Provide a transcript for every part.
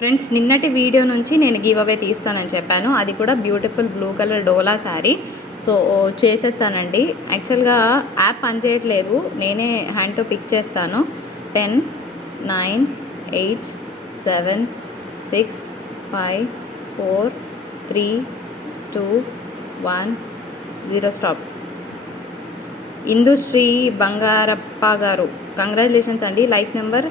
Friends నిన్నటి video నుంచి నేను గివ్ అవే తీస్తానని చెప్పాను. అది కూడా బ్యూటిఫుల్ బ్లూ కలర్ డోలా శారీ. సో చేసేస్తానండి. యాక్చువల్గా యాప్ పనిచేయట్లేదు, నేనే హ్యాండ్తో పిక్ చేస్తాను. 10 9 8 7 6 5 4 3 2 1 0 స్టాప్. ఇందుశ్రీ బంగారప్ప గారు కంగ్రాచులేషన్స్ అండి. లైక్ నెంబర్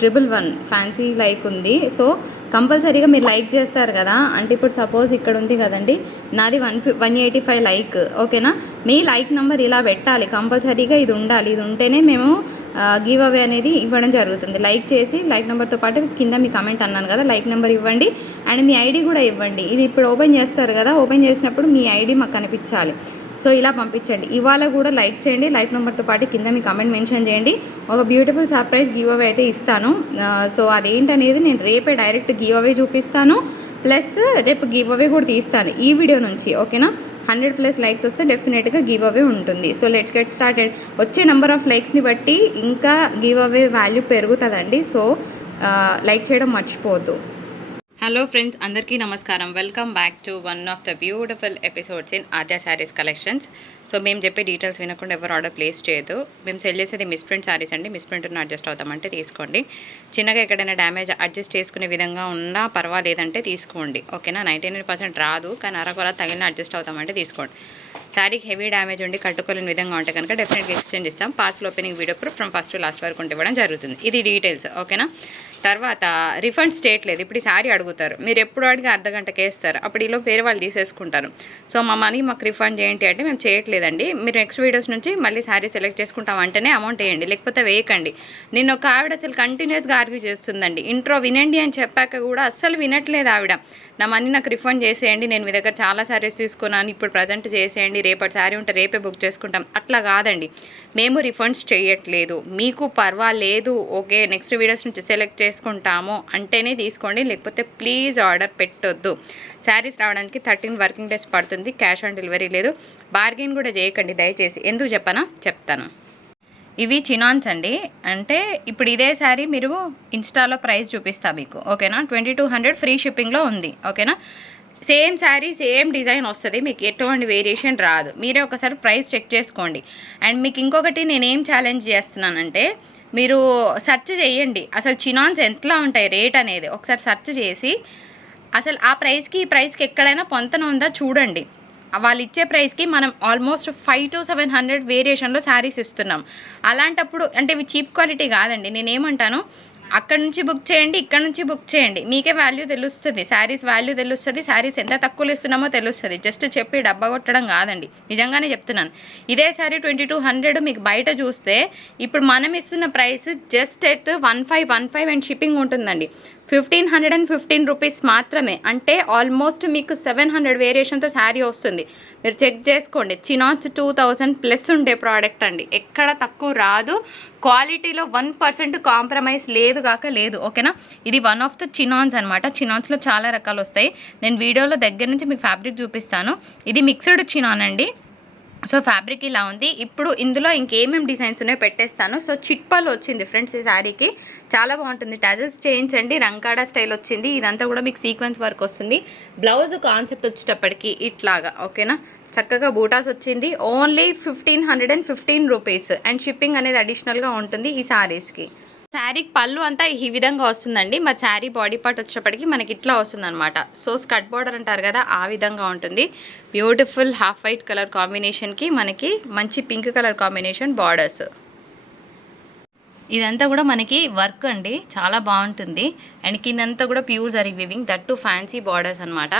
111 ఫ్యాన్సీ లైక్ ఉంది. సో కంపల్సరీగా మీరు లైక్ చేస్తారు కదా. అంటే ఇప్పుడు సపోజ్ ఇక్కడ ఉంది కదండి, నాది 185 లైక్, ఓకేనా. మీ లైక్ నెంబర్ ఇలా పెట్టాలి కంపల్సరీగా, ఇది ఉండాలి. ఇది ఉంటేనే మేము గివ్ అవే అనేది ఇవ్వడం జరుగుతుంది. లైక్ చేసి లైక్ నెంబర్తో పాటు కింద మీ కమెంట్ అన్నాను కదా, లైక్ నెంబర్ ఇవ్వండి అండ్ మీ ఐడి కూడా ఇవ్వండి. ఇది ఇప్పుడు ఓపెన్ చేస్తారు కదా, ఓపెన్ చేసినప్పుడు మీ ఐడి మాకు కనిపించాలి. సో ఇలా పంపించండి. ఇవాళ కూడా లైక్ చేయండి, లైక్ నెంబర్తో పాటు కింద మీ కమెంట్ మెన్షన్ చేయండి. ఒక బ్యూటిఫుల్ సర్ప్రైజ్ గివ్ అవే అయితే ఇస్తాను. సో అదేంటనేది నేను రేపే డైరెక్ట్ గివ్ అవే చూపిస్తాను, ప్లస్ రేపు గివ్ అవే కూడా తీస్తాను ఈ వీడియో నుంచి, ఓకేనా. 100+ లైక్స్ వస్తే డెఫినెట్గా గివ్ అవే ఉంటుంది. So let's get started. వచ్చే నెంబర్ ఆఫ్ లైక్స్ని బట్టి ఇంకా గివ్ అవే వాల్యూ పెరుగుతుందండి. సో లైక్ చేయడం మర్చిపోవద్దు. హలో ఫ్రెండ్స్, అందరికీ నమస్కారం. Welcome back to one of the beautiful episodes in Aadya sarees collections. So మేము చెప్పే డీటెయిల్స్ వినకుండా ఎవరు ఆర్డర్ ప్లేస్ చేయదు. మేము సెల్ చేసేది మిస్ప్రింట్ శారీస్ అండి. మిస్ప్రింట్ను అడ్జస్ట్ అవుతామంటే తీసుకోండి. చిన్నగా ఎక్కడైనా డ్యామేజ్ అడ్జస్ట్ చేసుకునే విధంగా ఉన్నా పర్వాలేదంటే తీసుకోండి, ఓకేనా. 99% రాదు, కానీ అరకొర తగిలిన అడ్జస్ట్ అవుతామంటే తీసుకోండి. శారీకి హెవీ డ్యామేజ్ ఉండి కట్టుకోలేని విధంగా ఉంటే కనుక డెఫినెట్గా ఎక్స్చేంజ్ ఇస్తాం. Parcel opening video proof from first to last వరకు ఉంటే ఇవ్వడం జరుగుతుంది. ఇది డీటెయిల్స్, ఓకేనా. తర్వాత రిఫండ్ స్టేట్లేదు. ఇప్పుడు ఈ శారీ అడుగుతారు, మీరు ఎప్పుడు అడిగి అర్ధగంటకి వేస్తారు, అప్పుడు ఈలో వేరే వాళ్ళు తీసేసుకుంటారు. సో మా మనీ మాకు రిఫండ్ చేయండి అంటే మేము చేయట్లేదండి. మీరు నెక్స్ట్ వీడియోస్ నుంచి మళ్ళీ శారీ సెలెక్ట్ చేసుకుంటాం అంటేనే అమౌంట్ వేయండి, లేకపోతే వేయకండి. నేను ఒక ఆవిడ అసలు కంటిన్యూస్గా ఆర్గ్యూ చేస్తుందండి. ఇంట్రో వినండి అని చెప్పాక కూడా అస్సలు వినట్లేదు ఆవిడ. నా మనీ నాకు రిఫండ్ చేసేయండి, నేను మీ దగ్గర చాలా శారీస్ తీసుకున్నాను, ఇప్పుడు ప్రజెంట్ చేసేయండి, రేపటి శారీ ఉంటే రేపే బుక్ చేసుకుంటాం. అట్లా కాదండి, మేము రిఫండ్స్ చేయట్లేదు. మీకు పర్వాలేదు, ఓకే నెక్స్ట్ వీడియోస్ నుంచి సెలెక్ట్ చేసుకుంటాము అంటేనే తీసుకోండి, లేకపోతే ప్లీజ్ ఆర్డర్ పెట్టొద్దు. శారీస్ రావడానికి 13 వర్కింగ్ డేస్ పడుతుంది. క్యాష్ ఆన్ డెలివరీ లేదు. బార్గెన్ కూడా చేయకండి దయచేసి. ఎందుకు చెప్పనా, చెప్తాను. ఇవి చినాన్స్ అండి. అంటే ఇప్పుడు ఇదే శారీ మీరు ఇన్స్టాలో ప్రైస్ చూపిస్తా మీకు, ఓకేనా. 2200 ఫ్రీ షిప్పింగ్లో ఉంది, ఓకేనా. సేమ్ శారీ సేమ్ డిజైన్ వస్తుంది, మీకు ఎటువంటి వేరియేషన్ రాదు. మీరే ఒకసారి ప్రైస్ చెక్ చేసుకోండి. అండ్ మీకు ఇంకొకటి నేనేం ఛాలెంజ్ చేస్తున్నానంటే, మీరు సెర్చ్ చేయండి అసలు చినాన్స్ ఎట్లా ఉంటాయి రేట్ అనేది. ఒకసారి సెర్చ్ చేసి అసలు ఆ ప్రైస్కి ఈ ప్రైస్కి ఎక్కడైనా పొంతన ఉందా చూడండి. వాళ్ళు ఇచ్చే ప్రైస్కి మనం ఆల్మోస్ట్ 500 to 700 వేరియేషన్లో శారీస్ ఇస్తున్నాం. అలాంటప్పుడు అంటే ఇవి చీప్ క్వాలిటీ కాదండి. నేనేమంటాను, అక్కడ నుంచి బుక్ చేయండి, ఇక్కడ నుంచి బుక్ చేయండి, మీకే వాల్యూ తెలుస్తుంది, శారీస్ వాల్యూ తెలుస్తుంది, శారీస్ ఎంత తక్కువలో ఇస్తున్నామో తెలుస్తుంది. జస్ట్ చెప్పి డబ్బా కొట్టడం కాదండి, నిజంగానే చెప్తున్నాను. ఇదే శారీ 2200 మీకు బయట చూస్తే ఇప్పుడు మనం ఇస్తున్న price just at 1515 and shipping ఉంటుందండి. 1515 రూపీస్ మాత్రమే. అంటే ఆల్మోస్ట్ మీకు 700 వేరియేషన్తో శారీ వస్తుంది. మీరు చెక్ చేసుకోండి. చినాన్స్ 2000+ ఉండే ప్రోడక్ట్ అండి, ఎక్కడ తక్కువ రాదు. క్వాలిటీలో 1% కాంప్రమైజ్ లేదు కాక లేదు, ఓకేనా. ఇది వన్ ఆఫ్ ద చినాన్స్ అనమాట. చినాన్స్లో చాలా రకాలు వస్తాయి. నేను వీడియోలో దగ్గర నుంచి మీకు ఫ్యాబ్రిక్ చూపిస్తాను. ఇది మిక్స్డ్ చినాన్ అండి. సో ఫ్యాబ్రిక్ ఇలా ఉంది. ఇప్పుడు ఇందులో ఇంకేమేమి డిజైన్స్ ఉన్నాయో పెట్టేస్తాను. సో చిట్పల్ వచ్చింది ఫ్రెండ్స్ ఈ శారీకి, చాలా బాగుంటుంది. టజల్స్ చేయించండి, రంకాడా స్టైల్ వచ్చింది. ఇదంతా కూడా మీకు సీక్వెన్స్ వర్క్ వస్తుంది. బ్లౌజ్ కాన్సెప్ట్ వచ్చేటప్పటికి ఇట్లాగా, ఓకేనా. చక్కగా బూటాస్ వచ్చింది. ఓన్లీ 1515 రూపీస్ అండ్ షిప్పింగ్ అనేది అడిషనల్గా ఉంటుంది ఈ శారీస్కి. శారీకి పళ్ళు అంతా ఈ విధంగా వస్తుందండి. మరి శారీ బాడీ పార్ట్ వచ్చేటప్పటికి మనకి ఇట్లా వస్తుందన్నమాట. సో స్కర్ట్ బార్డర్ అంటారు కదా, ఆ విధంగా ఉంటుంది. బ్యూటిఫుల్ హాఫ్ వైట్ కలర్ కాంబినేషన్కి మనకి మంచి పింక్ కలర్ కాంబినేషన్ బార్డర్స్. ఇదంతా కూడా మనకి వర్క్ అండి, చాలా బాగుంటుంది. అండ్ కిందంతా కూడా pure zari weaving, that fancy borders అనమాట.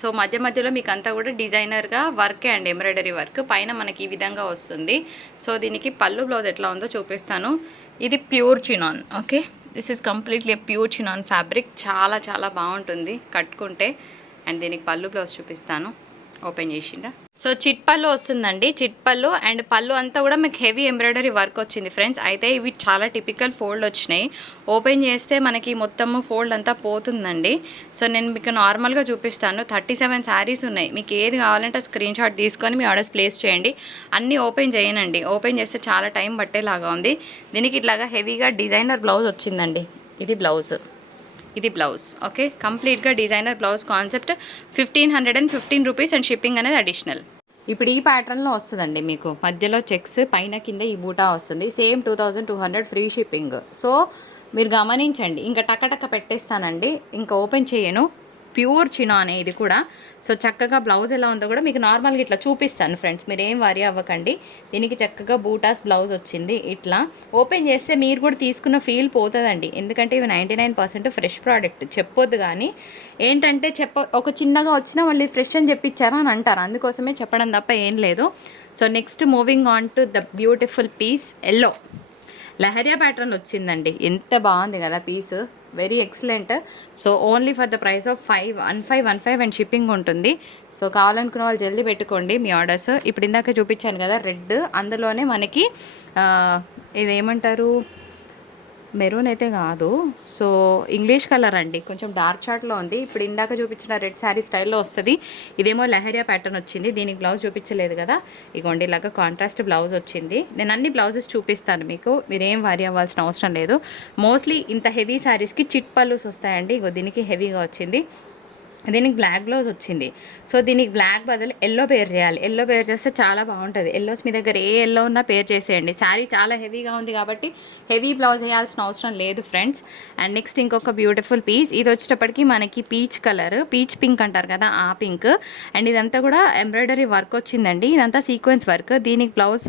సో మధ్య మధ్యలో మీకు అంతా కూడా డిజైనర్గా వర్కే అండి, ఎంబ్రాయిడరీ వర్క్ పైన మనకి ఈ విధంగా వస్తుంది. సో దీనికి పళ్ళు బ్లౌజ్ ఎట్లా ఉందో చూపిస్తాను. ఇది pure chinon, okay. This is completely pure chinon fabric. చాలా చాలా బాగుంటుంది కట్టుకుంటే. అండ్ దీనికి పళ్ళు బ్లౌజ్ చూపిస్తాను, ఓపెన్ చేసిందా. సో చిట్ పళ్ళు వస్తుందండి, చిట్ పళ్ళు. అండ్ పళ్ళు అంతా కూడా మీకు హెవీ ఎంబ్రాయిడరీ వర్క్ వచ్చింది ఫ్రెండ్స్. అయితే ఇవి చాలా టిపికల్ ఫోల్డ్ వచ్చినాయి. ఓపెన్ చేస్తే మనకి మొత్తము ఫోల్డ్ అంతా పోతుందండి. సో నేను మీకు నార్మల్గా చూపిస్తాను. 37 శారీస్ ఉన్నాయి. మీకు ఏది కావాలంటే స్క్రీన్ షాట్ తీసుకొని మీ ఆర్డర్స్ ప్లేస్ చేయండి. అన్నీ ఓపెన్ చేయనండి, ఓపెన్ చేస్తే చాలా టైం పట్టేలాగా ఉంది. దీనికి ఇట్లాగా హెవీగా డిజైనర్ బ్లౌజ్ వచ్చిందండి. ఇది బ్లౌజ్. ఇది బ్లౌజ్. ఓకే, కంప్లీట్గా designer blouse concept. 1515 rupees and shipping అనేది అడిషనల్. ఇప్పుడు ఈ ప్యాటర్న్లో వస్తుందండి మీకు, మధ్యలో చెక్స్, పైన కింద ఈ బూటా వస్తుంది. Same 2200 free shipping. సో మీరు గమనించండి. ఇంకా టక్క పెట్టేస్తానండి, ఇంకా ఓపెన్ చేయను. ప్యూర్ చినానే ఇది కూడా. సో చక్కగా బ్లౌజ్ ఎలా ఉందో కూడా మీకు నార్మల్గా ఇట్లా చూపిస్తాను ఫ్రెండ్స్, మీరు ఏం వరీ అవ్వకండి. దీనికి చక్కగా బూటాస్ బ్లౌజ్ వచ్చింది. ఇట్లా ఓపెన్ చేస్తే మీరు కూడా తీసుకున్న ఫీల్ పోతుందండి, ఎందుకంటే ఇవి 99% ఫ్రెష్ ప్రోడక్ట్. చెప్పొద్దు కానీ ఏంటంటే ఒక చిన్నగా వచ్చినా మళ్ళీ ఫ్రెష్ అని చెప్పించారా అని అంటారు, అందుకోసమే చెప్పడం తప్ప ఏం లేదు. So next moving on to the beautiful piece yellow leheriya pattern వచ్చిందండి. ఎంత బాగుంది కదా piece, very excellent. So only for the price of 1515 and shipping ఉంటుంది. సో కావాలనుకున్న వాళ్ళు జల్దీ పెట్టుకోండి మీ ఆర్డర్స్. ఇప్పుడు ఇందాక చూపించాను కదా రెడ్, అందులోనే మనకి ఇదేమంటారు, మెరూన్ అయితే కాదు, సో ఇంగ్లీష్ కలర్ అండి, కొంచెం డార్క్ చార్ట్లో ఉంది. ఇప్పుడు ఇందాక చూపించిన రెడ్ శారీ స్టైల్లో వస్తుంది. ఇదేమో లహరియా ప్యాటర్న్ వచ్చింది. దీనికి బ్లౌజ్ చూపించలేదు కదా, ఇగోండి ఇలాగా కాంట్రాస్ట్ బ్లౌజ్ వచ్చింది. నేను అన్ని బ్లౌజెస్ చూపిస్తాను మీకు, మీరేం వరీ అవ్వాల్సిన అవసరం లేదు. మోస్ట్లీ ఇంత హెవీ శారీస్కి చిట్ పల్లూస్ వస్తాయండి. ఇగో దీనికి హెవీగా వచ్చింది. దీనికి బ్లాక్ బ్లౌజ్ వచ్చింది. సో దీనికి బ్లాక్ బదులు ఎల్లో పేర్ చేయాలి. ఎల్లో పేర్ చేస్తే చాలా బాగుంటుంది. ఎల్లోస్ మీ దగ్గర ఏ ఎల్లో ఉన్నా పేర్ చేసేయండి. శారీ చాలా హెవీగా ఉంది కాబట్టి హెవీ బ్లౌజ్ వేయాల్సిన అవసరం లేదు ఫ్రెండ్స్. అండ్ నెక్స్ట్ ఇంకొక బ్యూటిఫుల్ పీస్, ఇది వచ్చేటప్పటికి మనకి పీచ్ కలర్, పీచ్ పింక్ అంటారు కదా ఆ పింక్. అండ్ ఇదంతా కూడా ఎంబ్రాయిడరీ వర్క్ వచ్చిందండి, ఇదంతా సీక్వెన్స్ వర్క్. దీనికి బ్లౌజ్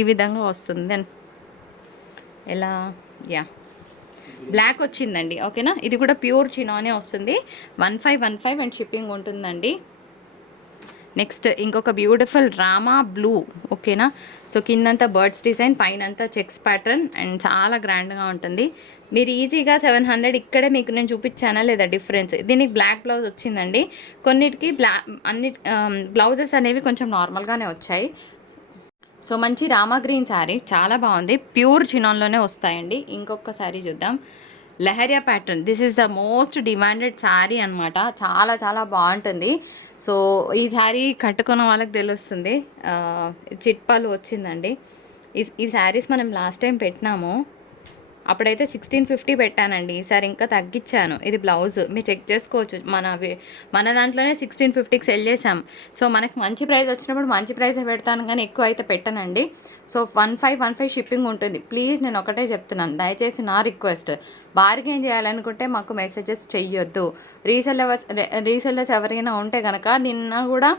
ఈ విధంగా వస్తుంది. ఎలా బ్లాక్ వచ్చిందండి. ఓకేనా, ఇది కూడా ప్యూర్ చినానే వస్తుంది. 1515 అండ్ షిప్పింగ్ ఉంటుందండి. నెక్స్ట్ ఇంకొక బ్యూటిఫుల్ రామా బ్లూ. ఓకేనా, సో కిందంతా బర్డ్స్ డిజైన్, పైనంతా చెక్స్ ప్యాటర్న్ అండ్ చాలా గ్రాండ్గా ఉంటుంది. మీరు ఈజీగా 700 ఇక్కడే మీకు నేను చూపించానా లేదా డిఫరెన్స్. దీనికి బ్లాక్ బ్లౌజ్ వచ్చిందండి. కొన్నిటికి అన్ని బ్లౌజెస్ అనేవి కొంచెం నార్మల్గానే వచ్చాయి. సో మంచి రామా గ్రీన్ శారీ, చాలా బాగుంది. ప్యూర్ చినాన్లోనే వస్తాయండి. ఇంకొక శారీ చూద్దాం, leheriya pattern. This is the most demanded sari అనమాట, చాలా బాగుంటుంది. సో ఈ శారీ కట్టుకున్న వాళ్ళకి తెలుస్తుంది. చిట్పాలు వచ్చిందండి. ఈ శారీస్ మనం లాస్ట్ టైం పెట్టినాము, అప్పుడైతే 1650 పెట్టానండి. ఈసారి ఇంకా తగ్గించాను. ఇది బ్లౌజ్ మీరు చెక్ చేసుకోవచ్చు. మన దాంట్లోనే 1650కి సెల్ చేసాం. సో మనకి మంచి ప్రైస్ వచ్చినప్పుడు మంచి ప్రైసే పెడతాను, కానీ ఎక్కువ అయితే పెట్టానండి. సో 1515 షిప్పింగ్ ఉంటుంది. ప్లీజ్ నేను ఒకటే చెప్తున్నాను, దయచేసి నా రిక్వెస్ట్, బార్గెన్ చేయాలనుకుంటే మాకు మెసేజెస్ చెయ్యొద్దు. రీసెల్లర్స్ ఎవరైనా ఉంటే కనుక, నిన్న కూడా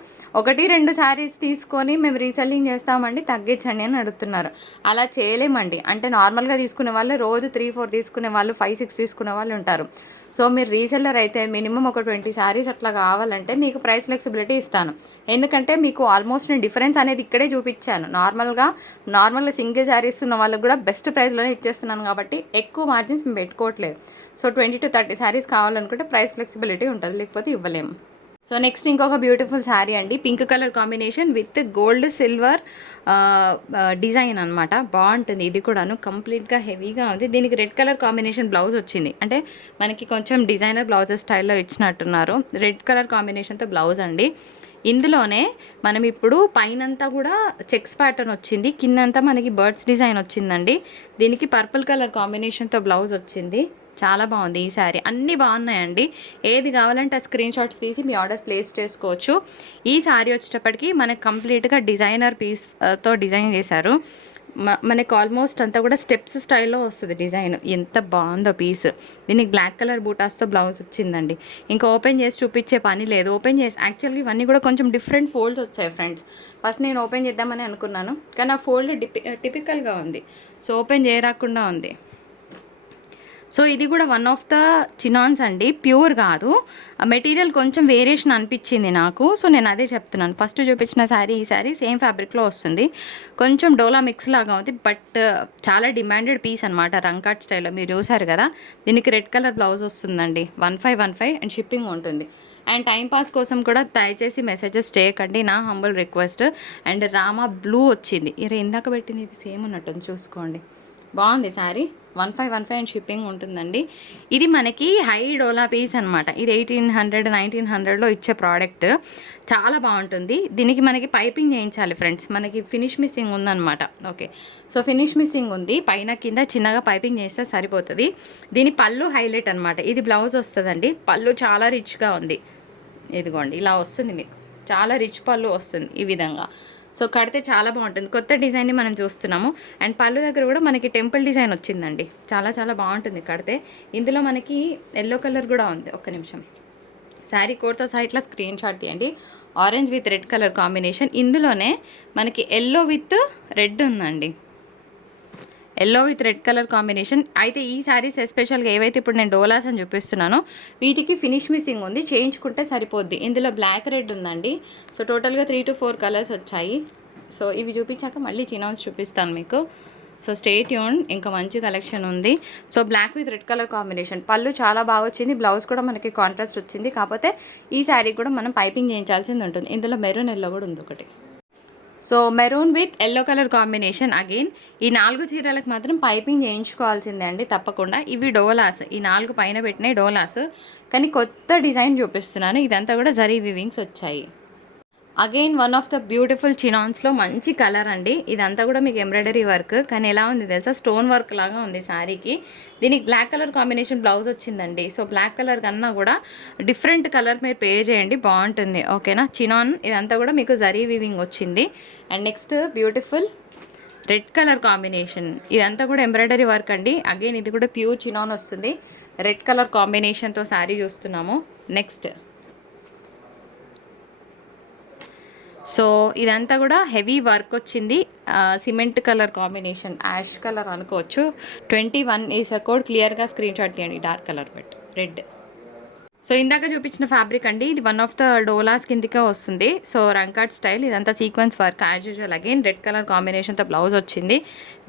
1-2 శారీస్ తీసుకొని మేము రీసెల్లింగ్ చేస్తామండి, తగ్గించండి అని అడుగుతున్నారు. అలా చేయలేమండి. అంటే నార్మల్గా తీసుకునే వాళ్ళు రోజు 3-4 తీసుకునే వాళ్ళు, 5-6 తీసుకునే వాళ్ళు ఉంటారు. సో మీరు రీసెల్లర్ అయితే మినిమం ఒక 20 శారీస్ అట్లా కావాలంటే మీకు ప్రైస్ ఫ్లెక్సిబిలిటీ ఇస్తాను. ఎందుకంటే మీకు ఆల్మోస్ట్ నేను డిఫరెన్స్ అనేది ఇక్కడే చూపించాను. నార్మల్గా సింగిల్ శారీస్ ఉన్న వాళ్ళకి కూడా బెస్ట్ ప్రైస్లోనే ఇచ్చేస్తున్నాను కాబట్టి ఎక్కువ మార్జిన్స్ మేము పెట్టుకోవట్లేదు. సో 20-30 శారీస్ కావాలనుకుంటే ప్రైస్ ఫ్లెక్సిబిలిటీ ఉంటుంది, లేకపోతే ఇవ్వలేము. సో నెక్స్ట్ ఇంకొక బ్యూటిఫుల్ శారీ అండి, pink colour combination with gold silver design అనమాట. బాగుంటుంది ఇది కూడాను, కంప్లీట్గా హెవీగా ఉంది. దీనికి రెడ్ కలర్ కాంబినేషన్ బ్లౌజ్ వచ్చింది. అంటే మనకి కొంచెం డిజైనర్ బ్లౌజెస్ స్టైల్లో ఇచ్చినట్టున్నారు. రెడ్ కలర్ కాంబినేషన్తో బ్లౌజ్ అండి. ఇందులోనే మనం ఇప్పుడు పైనంతా కూడా చెక్స్ ప్యాటర్న్ వచ్చింది, కిందంతా మనకి బర్డ్స్ డిజైన్ వచ్చిందండి. దీనికి పర్పుల్ కలర్ కాంబినేషన్తో బ్లౌజ్ వచ్చింది. చాలా బాగుంది ఈ శారీ. అన్నీ బాగున్నాయండి. ఏది కావాలంటే ఆ స్క్రీన్ షాట్స్ తీసి మీ ఆర్డర్స్ ప్లేస్ చేసుకోవచ్చు. ఈ శారీ వచ్చేటప్పటికి మనకి కంప్లీట్గా డిజైనర్ పీస్తో డిజైన్ చేశారు. మనకి ఆల్మోస్ట్ అంతా కూడా స్టెప్స్ స్టైల్లో వస్తుంది డిజైన్. ఎంత బాగుందో పీస్. దీనికి బ్లాక్ కలర్ బూటాస్తో బ్లౌజ్ వచ్చిందండి. ఇంకా ఓపెన్ చేసి చూపించే పని లేదు. ఓపెన్ చేసి యాక్చువల్గా ఇవన్నీ కూడా కొంచెం డిఫరెంట్ ఫోల్డ్స్ వచ్చాయి ఫ్రెండ్స్. ఫస్ట్ నేను ఓపెన్ చేద్దామని అనుకున్నాను, కానీ ఆ ఫోల్డ్ టిపికల్గా ఉంది. సో ఓపెన్ చేయరాకుండా ఉంది. సో ఇది కూడా వన్ ఆఫ్ ద చినాన్స్ అండి, ప్యూర్ కాదు. మెటీరియల్ కొంచెం వేరియేషన్ అనిపించింది నాకు. సో నేను అదే చెప్తున్నాను. ఫస్ట్ చూపించిన శారీ ఈ శారీ సేమ్ ఫ్యాబ్రిక్లో వస్తుంది. కొంచెం డోలా మిక్స్ లాగా ఉంది, బట్ చాలా డిమాండెడ్ పీస్ అనమాట, రంకాట్ స్టైల్లో. మీరు చూసారు కదా, దీనికి రెడ్ కలర్ బ్లౌజ్ వస్తుందండి. 1515 అండ్ షిప్పింగ్ ఉంటుంది. అండ్ టైంపాస్ కోసం కూడా దయచేసి మెసేజెస్ చేయకండి, నా humble request. And Rama blue వచ్చింది. ఇందాక పెట్టింది ఇది సేమ్ ఉన్నట్టుంది, చూసుకోండి. బాగుంది శారీ, 1515 అండ్ షిప్పింగ్ ఉంటుందండి. ఇది మనకి హై డోలా పీస్ అనమాట. ఇది 1800 1900లో ఇచ్చే ప్రోడక్ట్. చాలా బాగుంటుంది. దీనికి మనకి పైపింగ్ చేయించాలి ఫ్రెండ్స్. మనకి ఫినిష్ మిస్సింగ్ ఉందన్నమాట. ఓకే, సో ఫినిష్ మిస్సింగ్ ఉంది. పైన కింద చిన్నగా పైపింగ్ చేస్తే సరిపోతుంది. దీని పళ్ళు హైలైట్ అనమాట. ఇది బ్లౌజ్ వస్తుందండి. పళ్ళు చాలా రిచ్గా ఉంది. ఇదిగోండి ఇలా వస్తుంది మీకు. చాలా రిచ్ పళ్ళు వస్తుంది ఈ విధంగా. సో కడితే చాలా బాగుంటుంది. కొత్త డిజైన్ని మనం చూస్తున్నాము. అండ్ పళ్ళు దగ్గర కూడా మనకి టెంపుల్ డిజైన్ వచ్చిందండి. చాలా చాలా బాగుంటుంది కడితే. ఇందులో మనకి ఎల్లో కలర్ కూడా ఉంది. ఒక్క నిమిషం, శారీ కోడ్తో సైడ్లో స్క్రీన్ షాట్ తీయండి. Orange with red colour combination. ఇందులోనే మనకి ఎల్లో విత్ రెడ్ ఉందండి. Yellow with red colour combination. అయితే ఈ శారీస్ ఎస్పెషల్గా ఏవైతే ఇప్పుడు నేను డోలాస్ అని చూపిస్తున్నానో వీటికి ఫినిష్ మిస్సింగ్ ఉంది. చేయించుకుంటే సరిపోద్ది. ఇందులో బ్లాక్ రెడ్ ఉందండి. సో టోటల్గా 3 to 4 కలర్స్ వచ్చాయి. సో ఇవి చూపించాక మళ్ళీ చినాన్స్ చూపిస్తాను మీకు. So stay tune. ఇంకా మంచి కలెక్షన్ ఉంది. So black with red colour combination. పళ్ళు చాలా బాగా వచ్చింది. బ్లౌజ్ కూడా మనకి కాంట్రాస్ట్ వచ్చింది. కాకపోతే ఈ శారీ కూడా మనం పైపింగ్ చేయించాల్సింది ఉంటుంది. ఇందులో మెరూన్ ఎల్లో కూడా ఉంది ఒకటి. So maroon with yellow colour combination. Again ఈ 4 చీరలకు మాత్రం పైపింగ్ చేయించుకోవాల్సిందే అండి తప్పకుండా. ఇవి డోలాస్. ఈ 4 పైన పెట్టినాయి డోలాస్. కానీ కొత్త డిజైన్ చూపిస్తున్నాను. ఇదంతా కూడా జరీ వివింగ్స్ వచ్చాయి. Again one of the beautiful చినాన్స్లో మంచి కలర్ అండి. ఇదంతా కూడా మీకు ఎంబ్రాయిడరీ వర్క్. కానీ ఎలా ఉంది తెలుసా, స్టోన్ వర్క్ లాగా ఉంది శారీకి. దీనికి బ్లాక్ కలర్ కాంబినేషన్ బ్లౌజ్ వచ్చిందండి. సో బ్లాక్ కలర్ కన్నా కూడా డిఫరెంట్ కలర్ మీరు పే చేయండి, బాగుంటుంది. ఓకేనా. చినాన్ ఇదంతా కూడా మీకు జరీ వీవింగ్ వచ్చింది. And next beautiful red colour combination. ఇదంతా కూడా ఎంబ్రాయిడరీ వర్క్ అండి. అగైన్ ఇది కూడా ప్యూర్ చినాన్ వస్తుంది. రెడ్ కలర్ కాంబినేషన్తో శారీ చూస్తున్నాము. నెక్స్ట్ సో ఇదంతా కూడా హెవీ వర్క్ వచ్చింది. Cement colour combination, ash colour అనుకోవచ్చు. 21 ఈస్ అ కోడ్. క్లియర్గా స్క్రీన్ షాట్ తీయండి. Dark colour but red. So ఇందాక చూపించిన ఫ్యాబ్రిక్ అండి. ఇది వన్ ఆఫ్ ద డోలాస్ కిందిగా వస్తుంది. సో రంకాట్ స్టైల్. ఇదంతా sequence work as usual. Again red colour కాంబినేషన్తో బ్లౌజ్ వచ్చింది.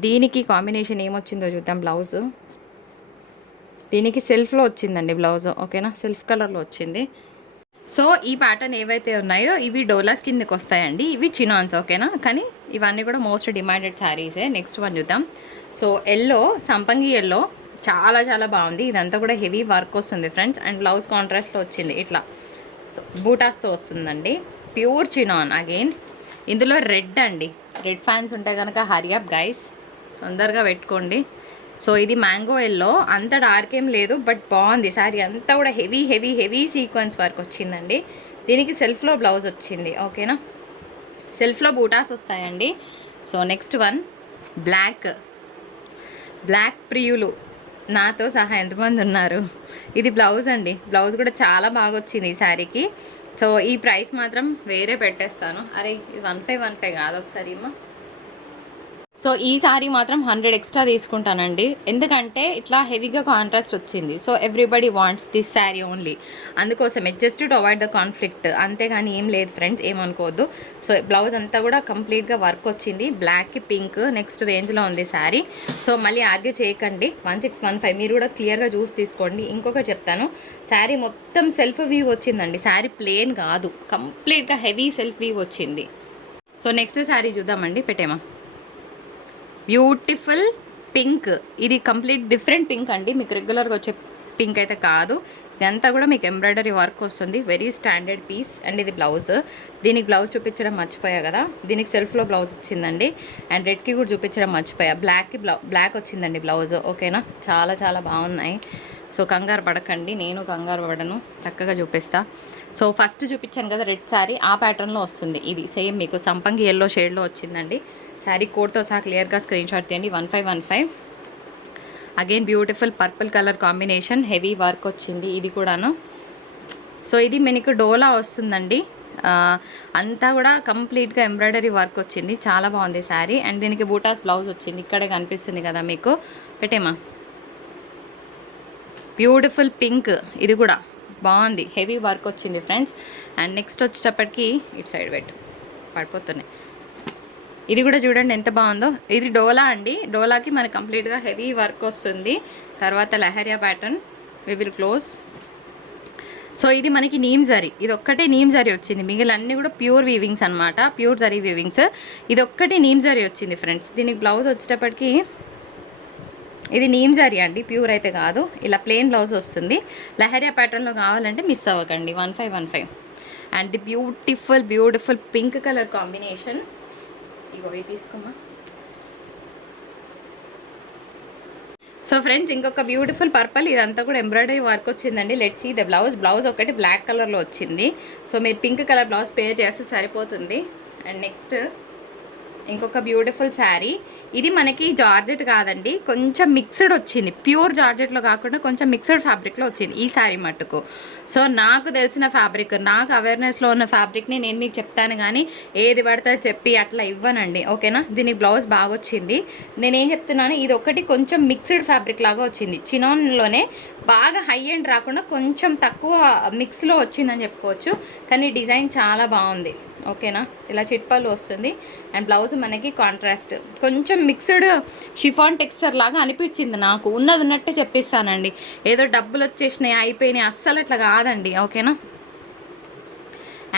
దీనికి కాంబినేషన్ ఏమొచ్చిందో చూద్దాం. బ్లౌజ్ దీనికి సెల్ఫ్లో వచ్చిందండి బ్లౌజ్. ఓకేనా, సెల్ఫ్ కలర్లో వచ్చింది. సో ఈ ప్యాటర్న్ ఏవైతే ఉన్నాయో ఇవి డోలాస్ కిందకి వస్తాయండి. ఇవి చినాన్స్. ఓకేనా, కానీ ఇవన్నీ కూడా మోస్ట్ డిమాండెడ్ శారీసే. నెక్స్ట్ వన్ చూద్దాం. సో ఎల్లో, సంపంగి ఎల్లో చాలా చాలా బాగుంది. ఇదంతా కూడా హెవీ వర్క్ వస్తుంది ఫ్రెండ్స్. అండ్ బ్లౌజ్ కాంట్రాస్ట్లో వచ్చింది ఇట్లా. సో బూటాస్తో వస్తుందండి. Pure chinon. అగైన్ ఇందులో రెడ్ అండి. రెడ్ ఫ్యాన్స్ ఉంటే కనుక హరియప్ గైస్, తొందరగా పెట్టుకోండి. సో ఇది మ్యాంగో ఎల్లో. అంత డార్క్ ఏం లేదు, బట్ బాగుంది శారీ. అంతా కూడా heavy heavy heavy sequence work వచ్చిందండి. దీనికి సెల్ఫ్లో బ్లౌజ్ వచ్చింది. ఓకేనా, సెల్ఫ్లో బూటాస్ వస్తాయండి. So next one black. Black ప్రియులు నాతో సహా ఎంతమంది ఉన్నారు? ఇది బ్లౌజ్ అండి. బ్లౌజ్ కూడా చాలా బాగా వచ్చింది ఈ శారీకి. సో ఈ ప్రైస్ మాత్రం వేరే పెట్టేస్తాను. అరే 1515 కాదు, ఒకసారి అమ్మా. సో ఈ సారీ మాత్రం 100 ఎక్స్ట్రా తీసుకుంటానండి. ఎందుకంటే ఇట్లా హెవీగా కాంట్రాస్ట్ వచ్చింది. So everybody wants this sari only. అందుకోసమే just to avoid the conflict, అంతేగాని ఏం లేదు ఫ్రెండ్స్, ఏమనుకోవద్దు. సో బ్లౌజ్ అంతా కూడా కంప్లీట్గా వర్క్ వచ్చింది. బ్లాక్కి పింక్ నెక్స్ట్ రేంజ్లో ఉంది శారీ. సో మళ్ళీ ఆర్గ్యూ చేయకండి. 1615 మీరు కూడా క్లియర్గా చూసి తీసుకోండి. ఇంకొకటి చెప్తాను, శారీ మొత్తం సెల్ఫ్ వీవ్ వచ్చిందండి. శారీ ప్లేన్ కాదు, కంప్లీట్గా హెవీ సెల్ఫ్ వీవ్ వచ్చింది. సో నెక్స్ట్ శారీ చూద్దామండి. పెట్టేమా. Beautiful pink. ఇది కంప్లీట్ డిఫరెంట్ పింక్ అండి. మీకు రెగ్యులర్గా వచ్చే పింక్ అయితే కాదు. ఇదంతా కూడా మీకు ఎంబ్రాయిడరీ వర్క్ వస్తుంది. Very standard piece. అండ్ ఇది బ్లౌజ్. దీనికి బ్లౌజ్ చూపించడం మర్చిపోయా కదా. దీనికి సెల్ఫ్లో బ్లౌజ్ వచ్చిందండి. అండ్ రెడ్కి కూడా చూపించడం మర్చిపోయా. బ్లాక్కి బ్లాక్ వచ్చిందండి బ్లౌజ్. ఓకేనా, చాలా చాలా బాగున్నాయి. సో కంగారు పడకండి, నేను కంగారు పడను, చక్కగా చూపిస్తా. సో ఫస్ట్ చూపించాను కదా రెడ్ శారీ, ఆ ప్యాటర్న్లో వస్తుంది. ఇది సేమ్ మీకు సంపంగి ఎల్లో షేడ్లో వచ్చిందండి. శారీ కోడ్తో సహా క్లియర్గా స్క్రీన్ షాట్ తీయండి. 1515. Again beautiful purple colour combination, heavy work వచ్చింది ఇది కూడాను. సో ఇది మీకు డోలా వస్తుందండి. అంతా కూడా కంప్లీట్గా ఎంబ్రాయిడరీ వర్క్ వచ్చింది. చాలా బాగుంది శారీ. అండ్ దీనికి బూటాస్ బ్లౌజ్ వచ్చింది. ఇక్కడే కనిపిస్తుంది కదా మీకు. పెట్టేమా. Beautiful pink. ఇది కూడా బాగుంది, హెవీ వర్క్ వచ్చింది ఫ్రెండ్స్. అండ్ నెక్స్ట్ వచ్చేటప్పటికి ఇటు సైడ్ పెట్టు, పడిపోతున్నాయి. ఇది కూడా చూడండి ఎంత బాగుందో. ఇది డోలా అండి. డోలాకి మనకి కంప్లీట్గా హెవీ వర్క్ వస్తుంది. తర్వాత leheriya pattern. We will close. So ఇది మనకి నీమ్ జరీ. ఇది ఒక్కటే నీమ్ జరీ వచ్చింది. మిగిలినన్నీ కూడా ప్యూర్ వీవింగ్స్ అనమాట, ప్యూర్ జరీ వీవింగ్స్. ఇది ఒక్కటి నీమ్ జరీ వచ్చింది ఫ్రెండ్స్. దీనికి బ్లౌజ్ వచ్చేటప్పటికి ఇది నీమ్ జరీ అండి, ప్యూర్ అయితే కాదు. ఇలా ప్లెయిన్ బ్లౌజ్ వస్తుంది. లహరియా ప్యాటర్న్లో కావాలంటే మిస్ అవ్వకండి. 1515. And the beautiful pink colour combination. ఇగో ఇది తీసుకోమా. సో ఫ్రెండ్స్, ఇంకొక బ్యూటిఫుల్ పర్పల్, ఇదంతా కూడా ఎంబ్రాయిడరీ వర్క్ వచ్చిందండి. లెట్స్ సీ ద బ్లౌజ్ ఒకటి బ్లాక్ కలర్లో వచ్చింది. సో మీరు పింక్ కలర్ బ్లౌజ్ పేర్ చేస్తే సరిపోతుంది. అండ్ నెక్స్ట్ ఇంకొక బ్యూటిఫుల్ శారీ. ఇది మనకి జార్జెట్ కాదండి, కొంచెం మిక్స్డ్ వచ్చింది. ప్యూర్ జార్జెట్లో కాకుండా కొంచెం మిక్స్డ్ ఫ్యాబ్రిక్లో వచ్చింది ఈ శారీ మట్టుకు. సో నాకు తెలిసిన ఫ్యాబ్రిక్, నాకు అవేర్నెస్లో ఉన్న ఫ్యాబ్రిక్ని నేను మీకు చెప్తాను, కానీ ఏది పడితే చెప్పి అట్లా ఇవ్వనండి, ఓకేనా. దీనికి బ్లౌజ్ బాగా వచ్చింది. నేనేం చెప్తున్నాను, ఇది ఒకటి కొంచెం మిక్స్డ్ ఫ్యాబ్రిక్ లాగా వచ్చింది. చినాన్లోనే బాగా హై ఎండ్ రాకుండా కొంచెం తక్కువ మిక్స్లో వచ్చిందని చెప్పుకోవచ్చు. కానీ డిజైన్ చాలా బాగుంది, ఓకేనా. ఇలా చిట్పల్లు వస్తుంది. అండ్ బ్లౌజ్ మనకి కాంట్రాస్ట్, కొంచెం మిక్స్డ్ షిఫాన్ టెక్స్చర్ లాగా అనిపించింది నాకు. ఉన్నది ఉన్నట్టే చెప్పిస్తానండి, ఏదో డబ్బులు వచ్చేసినాయి అయిపోయినాయి అస్సలు అట్లా కాదండి, ఓకేనా.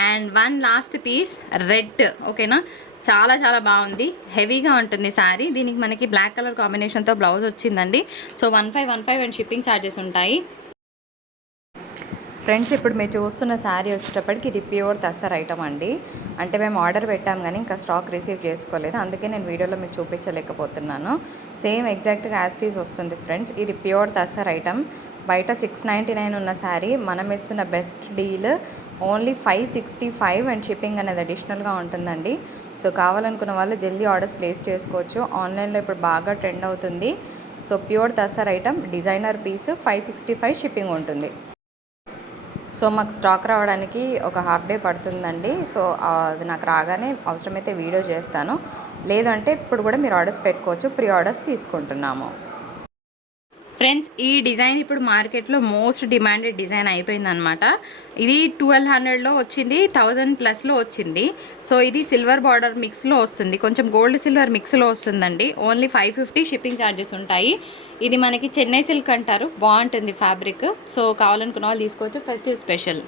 And one last piece red, ఓకేనా. చాలా చాలా బాగుంది, హెవీగా ఉంటుంది శారీ. దీనికి మనకి బ్లాక్ కలర్ కాంబినేషన్తో బ్లౌజ్ వచ్చిందండి. సో 1515 అండ్ షిప్పింగ్ ఛార్జెస్ ఉంటాయి. ఫ్రెండ్స్, ఇప్పుడు మీరు చూస్తున్న శారీ వచ్చేటప్పటికి ఇది ప్యూర్ తస్సర్ ఐటమ్ అండి. అంటే మేము ఆర్డర్ పెట్టాం కానీ ఇంకా స్టాక్ రిసీవ్ చేసుకోలేదు, అందుకే నేను వీడియోలో మీకు చూపించలేకపోతున్నాను. సేమ్ ఎగ్జాక్ట్గా యాస్టీస్ వస్తుంది ఫ్రెండ్స్. ఇది ప్యూర్ తస్సర్ ఐటమ్. బయట 699 ఉన్న శారీ మనం ఇస్తున్న best deal only 565 and shipping అనేది అడిషనల్గా ఉంటుందండి. సో కావాలనుకున్న వాళ్ళు జల్దీ ఆర్డర్స్ ప్లేస్ చేసుకోవచ్చు. ఆన్లైన్లో ఇప్పుడు బాగా ట్రెండ్ అవుతుంది. So pure tussar item, designer piece, 565 shipping ఉంటుంది. సో మాకు స్టాక్ రావడానికి ఒక హాఫ్ డే పడుతుందండి. సో అది నాకు రాగానే అవసరమైతే వీడియో చేస్తాను, లేదంటే ఇప్పుడు కూడా మీరు ఆర్డర్స్ పెట్టుకోవచ్చు. ప్రీ ఆర్డర్స్ తీసుకుంటున్నాము. ఫ్రెండ్స్, ఈ డిజైన్ ఇప్పుడు మార్కెట్లో మోస్ట్ డిమాండెడ్ డిజైన్ అయిపోయిందనమాట. ఇది 1200లో వచ్చింది, 1000+ వచ్చింది. సో ఇది సిల్వర్ బార్డర్ మిక్స్లో వస్తుంది, కొంచెం గోల్డ్ సిల్వర్ మిక్స్లో వస్తుందండి. ఓన్లీ 550 షిప్పింగ్ ఛార్జెస్ ఉంటాయి. ఇది మనకి చెన్నై సిల్క్ అంటారు, బాగుంటుంది ఫ్యాబ్రిక్. సో కావాలనుకున్న వాళ్ళు తీసుకోవచ్చు, ఫెస్టివ్ స్పెషల్.